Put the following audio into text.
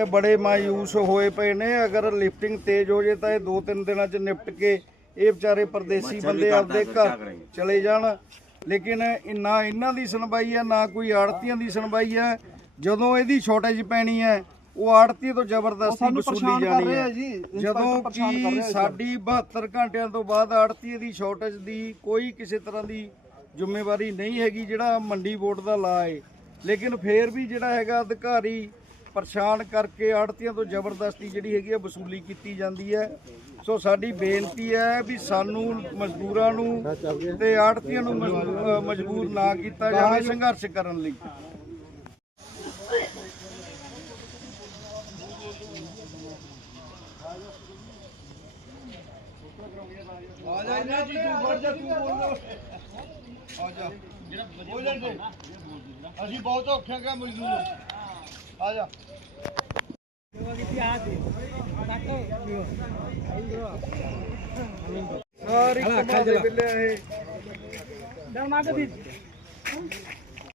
ਇਹ ਬੜੇ ਮਾਯੂਸ ਹੋਏ ਪਏ ਨੇ। ਅਗਰ ਲਿਫਟਿੰਗ ਤੇਜ਼ ਹੋ ਜੇ ਤਾਂ ਇਹ 2-3 ਦਿਨਾਂ 'ਚ ਨਿਪਟ ਕੇ ਇਹ ਵਿਚਾਰੇ ਪਰਦੇਸੀ ਬੰਦੇ ਆਪਦੇ ਘਰ ਚਲੇ ਜਾਣ। ਲੇਕਿਨ ਨਾ ਇਹਨਾਂ ਦੀ ਸੁਣਵਾਈ ਹੈ, ਨਾ ਕੋਈ ਆੜਤੀਆਂ ਦੀ ਸੁਣਵਾਈ ਹੈ। ਜਦੋਂ ਇਹਦੀ ਸ਼ਾਰਟੇਜ ਪੈਣੀ ਹੈ ਉਹ ਆੜਤੀ ਤੋਂ ਜ਼ਬਰਦਸਤੀ ਵਸੂਲੀ ਜਾਣੀ ਹੈ। ਜਦੋਂ ਕਿ ਸਾਡੀ 72 ਘੰਟਿਆਂ ਤੋਂ ਬਾਅਦ ਆੜਤੀ ਦੀ ਸ਼ਾਰਟੇਜ ਦੀ ਕੋਈ ਕਿਸੇ ਤਰ੍ਹਾਂ ਦੀ ਜ਼ਿੰਮੇਵਾਰੀ ਨਹੀਂ ਹੈਗੀ, ਜਿਹੜਾ ਮੰਡੀ ਬੋਰਡ ਦਾ ਲਾ ਹੈ। ਲੇਕਿਨ ਫੇਰ ਵੀ ਜਿਹੜਾ ਹੈਗਾ ਅਧਿਕਾਰੀ ਪਰੇਸ਼ਾਨ ਕਰਕੇ ਆੜਤੀਆਂ ਤੋਂ ਜ਼ਬਰਦਸਤੀ ਜਿਹੜੀ ਹੈਗੀ ਹੈ ਵਸੂਲੀ ਕੀਤੀ ਜਾਂਦੀ ਹੈ। ਸੋ ਸਾਡੀ ਬੇਨਤੀ ਹੈ ਵੀ ਸਾਨੂੰ ਮਜ਼ਦੂਰਾਂ ਨੂੰ ਤੇ ਆੜਤੀਆਂ ਨੂੰ ਮਜਬੂਰ ਨਾ ਕੀਤਾ ਜਾਵੇ ਸੰਘਰਸ਼ ਕਰਨ ਲਈ। ਅਸੀਂ ਬਹੁਤ ਔਖੇ ਹਾਂ ਮਜ਼ਦੂਰ, ਆ ਜਾ ਸਾਰੀ ਕਮਾਲ ਦੇ ਬਿੱਲੇ ਇਹ